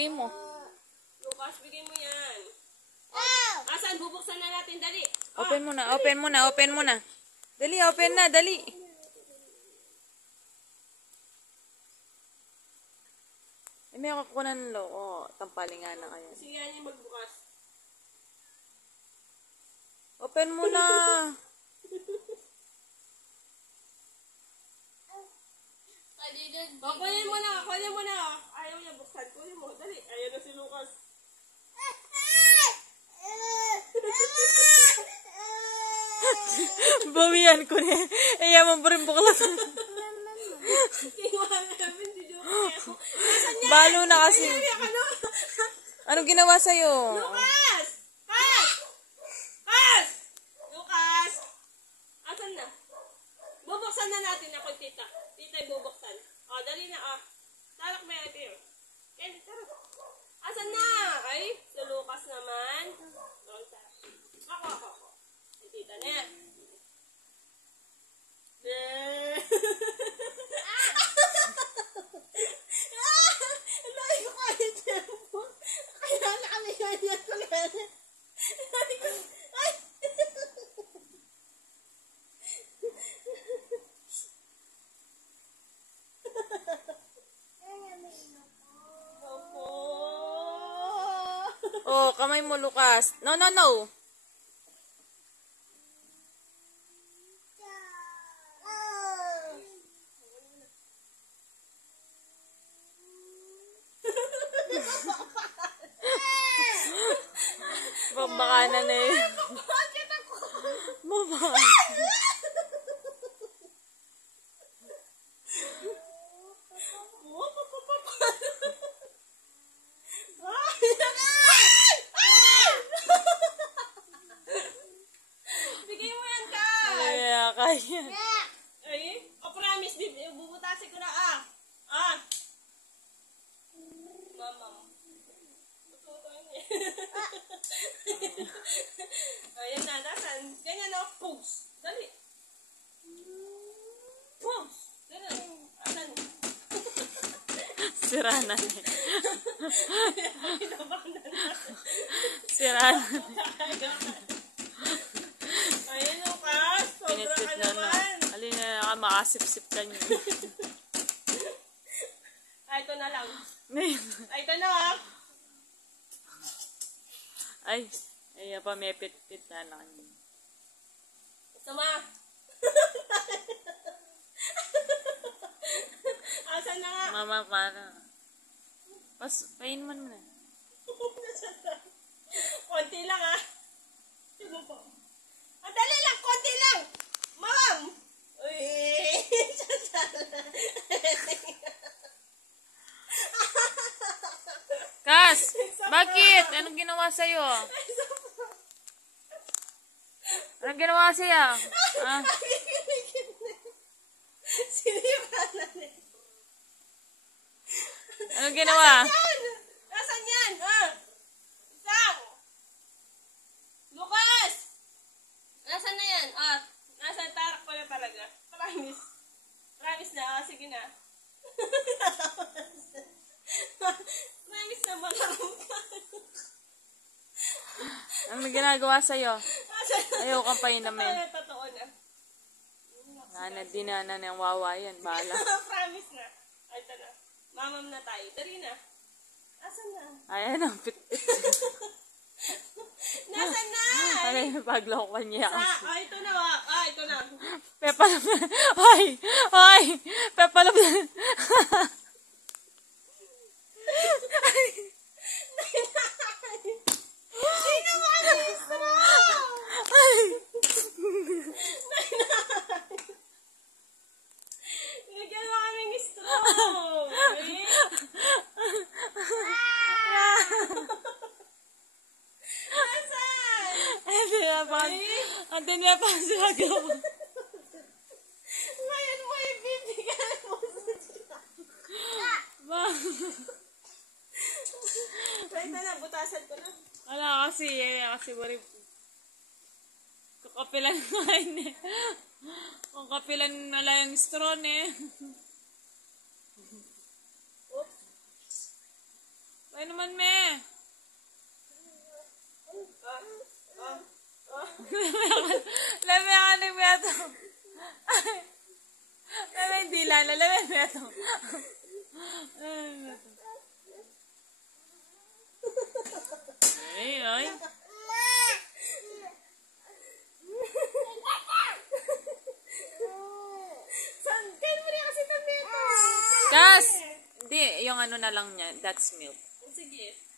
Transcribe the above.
bigay mo. Lucas, bigay mo yan. Asan? Bubuksan na natin, dali. Open mo na, open mo na, open mo na. Dali, open na, dali. May ako kukunan ng loko. Tampalingan na kayo. Sige yan yung magbukas. Open mo na. Kunin mo na, kunin mo na. Ayaw niya buksan. Kunin mo, dali. Ayaw na si Lucas. Bawian ko niya. Iya mo pa rin buklas. Balo na kasi. Anong ginawa sa'yo? Lucas! Kas! Kas! Lucas! Asan na? Bubuksan na natin ako, tita. Tita, bubuksan. O, dali na, Tarak mo ito yun. Kaya, tara. Asan na? Ay, si Lucas naman. Ako. Tita na yan. Lahi ko kaya tempo. Kaya na kami ganyan ko lang. Ay! Oh, kamay mo, Lucas. No. Bakanan na eh. Bakit ako? Mabakanan. Bigay mo yan ka! Kaya. Ay, promise, bubutasin ko na Mama. Ayan na, nasan? Ganyan o, pose. Dali. Pose. Ganyan. Asan? Sira na eh. Sira na. Ayan o, Kas. Sobra ka naman. Alin na ka, makasip-sip ka niyo. Ito na lang. Ay, Ito na Ay, pa may pit-pit na lang. Gusto mo? Asan na nga? Mama, pain mo na. Konti lang dali lang, konti lang. Ma'am! Uy! Kas, bakit? Anong ginawa sa'yo? Anong ginawa sa'yo? Anong ginawa? Nasaan yan? Isang! Lucas! Nasaan na yan? Nasaan? Tarak ko na talaga. Promise. Promise na. Sige na. Promise na magaram ka. Anong ginagawa sa'yo? Ayaw kang painamin. Totoo na. Dinana ng wawa yan. Bahala. Promise na. Ito na. Mamam na tayo. Dari na. Nasaan na? Ayan ang pit-pit. Nasaan na? Ano yung paglokohan niya? Ito na. Ito na. Pepalap na. Ay! Pepalap na. Sino mo ang istro? Nagyan mo kaming istro. Nasaan? Ang dinya pa sila gawa. Ngayon mo ibibigay mo sa sila. Ito na, butasan ko na. Wala kasi wari. Kakapilan nga yun eh. Kung kapilan nala yung straw eh. Ay naman, me. Lami ang aning me ato. Lami hindi lala. Lami ang me ato. Ay, ay. Kain mo rin kasi ng neto. Kas! Hindi, yung ano na lang niya. That's milk. Sige.